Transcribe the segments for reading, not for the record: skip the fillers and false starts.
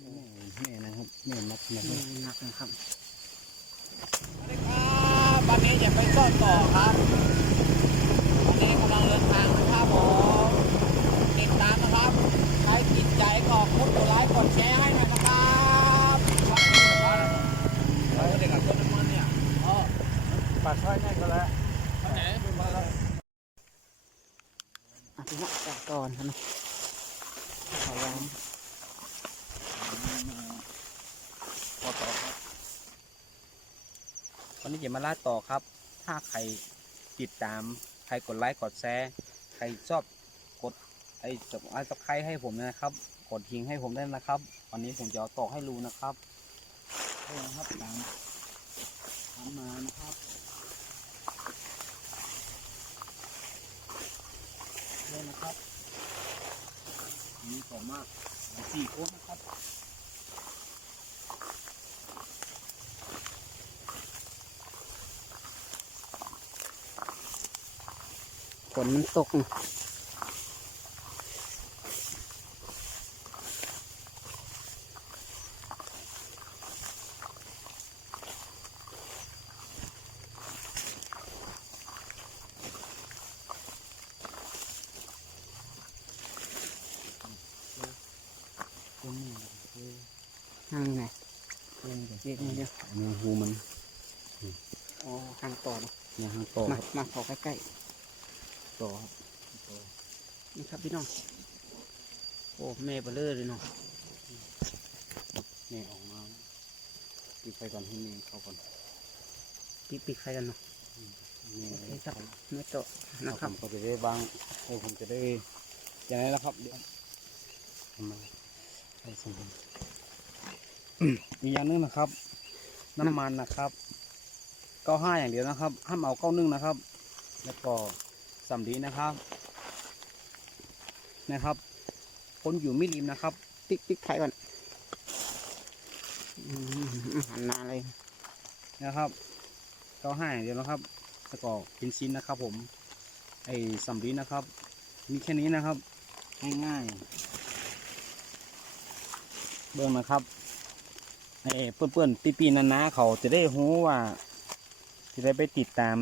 แม่นะครับแม่นักนะครับ หนักนะครับ สวัสดีครับวันนี้จะไปซ่อนต่อครับวันนี้กำลังเดินทางนะครับผมติดตามนะครับใครติดใจก็กดไลค์กดแชร์ให้นะครับเด็กกับต้นน้ำมันเนี่ยปากซอยง่ายก็แล้วไหนมาแล้ว พี่น้องจับก่อนครับขอวาง พอต่อครับวันนี้จะมาล่าต่อครับถ้าใครติดตามใครกดไลค์กดแชร์ใครชอบกดสับใครให้ผมนะครับกดทิ้งให้ผมได้นะครับวันนี้ผมจะเอาต่อให้รู้นะครับนี่นะครับตามมานะครับนี่นะครับมีต่อมาก4 คนนะครับฝนมันตกนะนั่งไงเดี๋ยวเนี่ยหูมัน อ๋อห่างต่อนะ เนี่ยทางต่อ มาขอใกล้ ต่อครับ ๆนี่ครับพี่น้องโอ้แม่เบลเลอร์เลยเนาะ เนี่ยออกมาปิดไฟก่อนให้เมย์เข้าก่อน ปิดไฟกันเนาะ เนี่ย โอเคครับไม่โตนะค ผ รับ มก็จะได้บางผมจะได้อย่างนี้นะครับเดี๋ยวทำมาให้สมบูรณ์อีกอย่างนึงนะครับน้ำมันนะครับ95อย่างเดียวนะครับห้ามเอา91นะครับแล้วก็สำลีนะครับคนอยู่ไม่ริมนะครับ ปิดไฟก่อนหันหน้าเลย นะครับ95อย่างเดียวนะครับแล้วก็เป็นชิ้นนะครับผมไอ้สำลีนะครับมีแค่นี้นะครับง่ายๆเบิ่งนะครับไอ้เปื้อนๆปีๆนาๆเขาจะได้รู้ว่าจะได้ไปติดตาม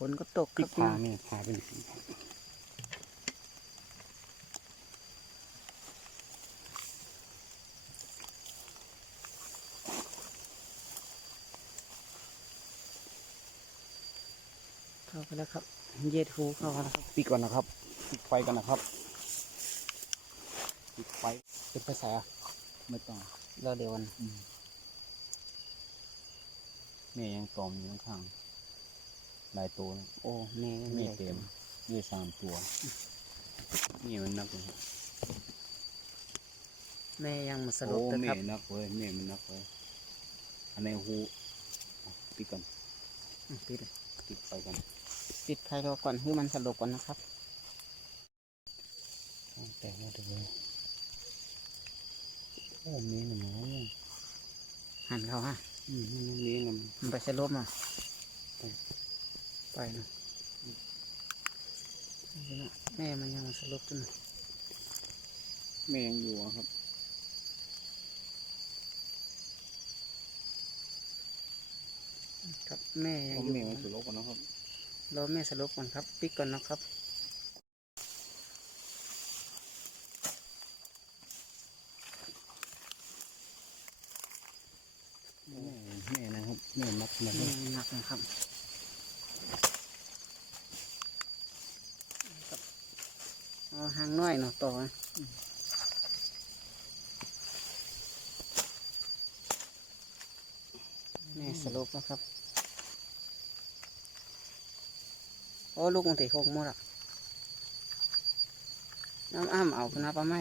ฝนก็ตกค ติ รั ด บ พาเนี่ยพาเป็น เข้าไปแล้วครับเย็ดหูเข้าแล้วครับ ปิดก่อนนะครับปิดไฟก่อนนะครับปิดไฟเป็นไฟแสไม่ต้อง แล้วเดี๋ยววัน แม่ยังตอมอยู่ข้างๆหลายตัวนะ โอ้แม่ แม่เต็มด้วย3 ตัวนี่มันนักเลย แม่ยังมาสล โอ้ บนะ แม่ ครับ นักเว้ยแม่มันนักเว้ยอันไหนหูปิดก่อน ปิด ปิดไฟก่อน ปิดไฟรอก่อนให้มันสลบก่อนนะครับ แต่หมดเลยโอ้มีหนึ่งน้อย หันเขาฮะ มีหนึ่ง มันไปสลบมาไปนะแม่มันยังมาสลบจน แม่ยังอยู่ครับ ครับแม่ยังอยู่ แม่มันสุรกก่อนนะครับ รอแม่สลบก่อนครับปิดก่อนนะครับ แม่นะครับแม่นักนะค แม่ รับ หนักนะครับเอาหางน้อยเนาะต่อนะแม่สลบแล้วครับโอ้ลูกมันตีโคกหมดอ่ะน้ำอ้ำเอาคณะปลาไม้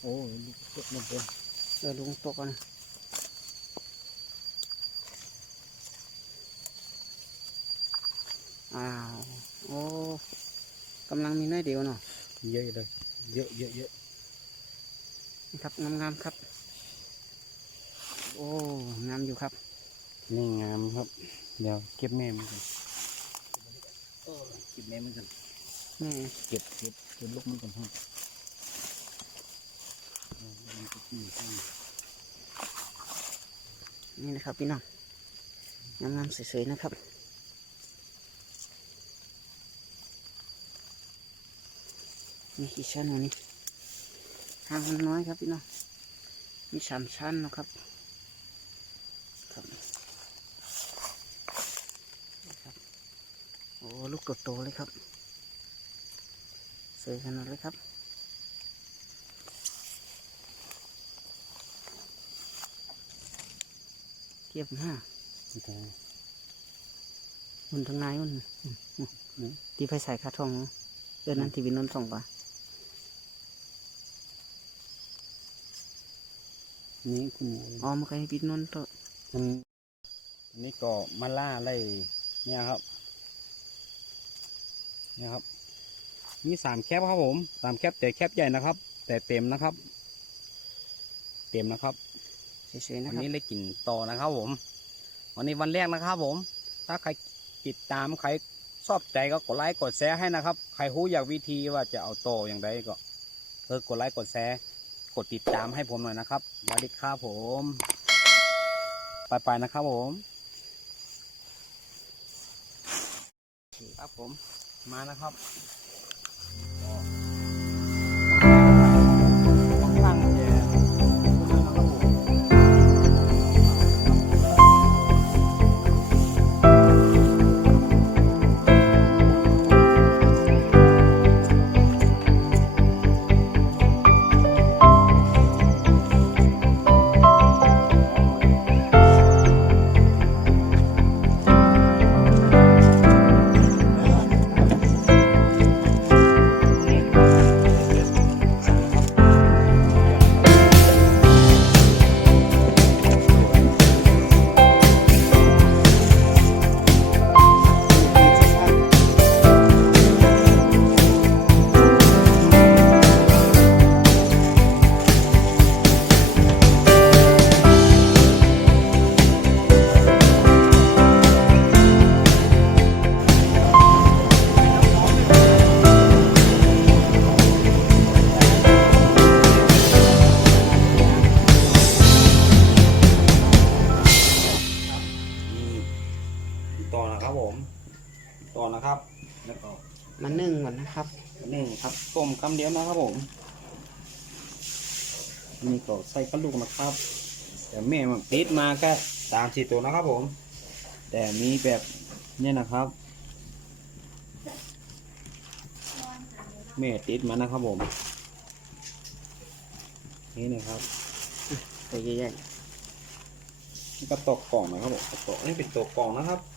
โอ้ลูกเจ็บหมดเลย ลุงตกกันนะอ้าวโอ้กำลังมีน้อยเดียวเนาะ เยอะเลยเยอะเยอะเยอะ นี่ครับงามๆครับโอ้งามอยู่ครับ นี่งามครับเดี๋ยวเก็บแม่มันกันเก็บแม่มันกัน แม่ เก็บลูกมันกันครับมันก็ที่ที่ นี่นะครับพี่น้องงามๆสวยๆนะครับมีกี่ชั้นวันนี้ทางมันน้อยครับพี่น้องมี3 ชั้นนะครับครับโอ้ลูกโตๆเลยครับสวยขนาดเลยครับเก็บห้ามันทางในมันที่ไฟใส่คาทองเนาะนั้นที่วินนนท์ส่งป่ะ นี่คุณ อ๋อมาใครวินนนท์ต่อ มันอันนี้ก็มาล่าไล่เนี่ยครับเนี่ยครับมี3 แคปครับผม3 แคปแต่แคปใหญ่นะครับ แต่เต็มนะครับ เต็มนะครับ สวยๆนะ วัน ครับ นี้เลยกินต่อนะครับผมวันนี้วันแรกนะครับผมถ้าใครติดตามใครชอบใจก็กดไลค์กดแชร์ให้นะครับใครรู้อยากวิธีว่าจะเอาโตอย่างไรก็กดไลค์กดแชร์กดติดตามให้ผมหน่อยนะครับสวัสดีครับผมไปนะครับผมครับผมมานะครับต้องข้างแย่นะครับผม ต่อนะครับผมต่อนะครับแล้วก็ มานึ่งก่อนนะครับ นี่ครับต้มคำเดียวนะครับผมนี่ก็ใส่กระลูกนะครับแต่แม่มันติดมาแค่3-4 ตัวนะครับผมแต่มีแบบนี้นะครับแม่ติดมานะครับผมนี่นะครับ ตัวใหญ่ นี่ก็ตกกล่องนะครับผมตกนี่เป็นตัวกล่องนะครับ ๆ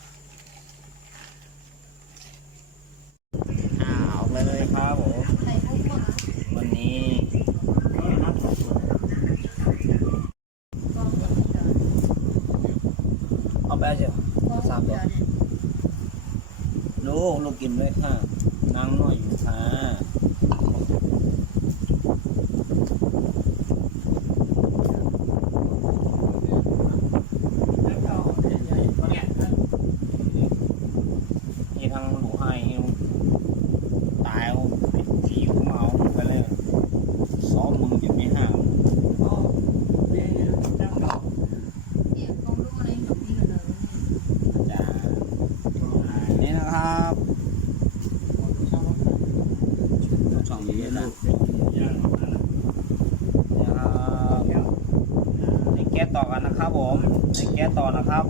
ออกเลย ครับผมวันนี้เอาไปเชียว3 ตัวลูกกินด้วยค่ะนั่งหน่อยอยู่ค่ะนี่ทางหนูให้ตายเอาที่อยู่มาเอาไปเลยซ้อมมึงจะไม่ห่างจ้านี่นะครับช่องนี้นะนี่แก้ต่อกันนะครับผมนี่แก้ต่อนะครับ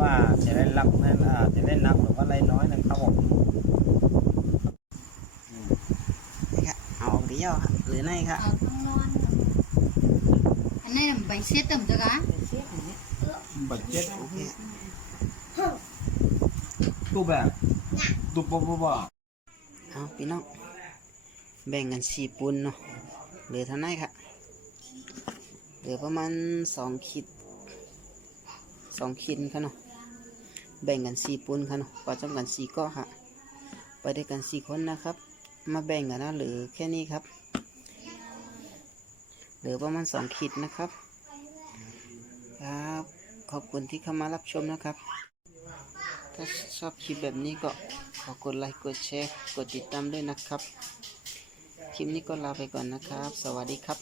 ว่าจะได้รับนั่นจะได้นักหรือว่าได้น้อยนะครับผม นี่ครับเอาออกเดียวครับหรือไงครับ anh này là bánh xiết tầm cho cá บัดเจ็ตตู้แบบตู้ป๊อ เอาพี่น้องแบ่งกัน4 ปุนเนาะเหลือเท่าไหร่ครับเหลือประมาณ2 ขีดค่ะเนาะแบ่งกัน4 ปุนค่ะเนาะประจำกัน4 ก้อค่ะไปด้วยกัน4 คนนะครับ มาแบ่งกันนะหรือแค่นี้ครับเหลือประมาณ2 ขีดนะครับครับขอบคุณที่เข้ามารับชมนะครับ ถ้าชอบคลิปแบบนี้ก็ขอกดไลค์กดแชร์กดติดตามด้วยนะครับ คลิปนี้ก็ลาไปก่อนนะครับ สวัสดีครับ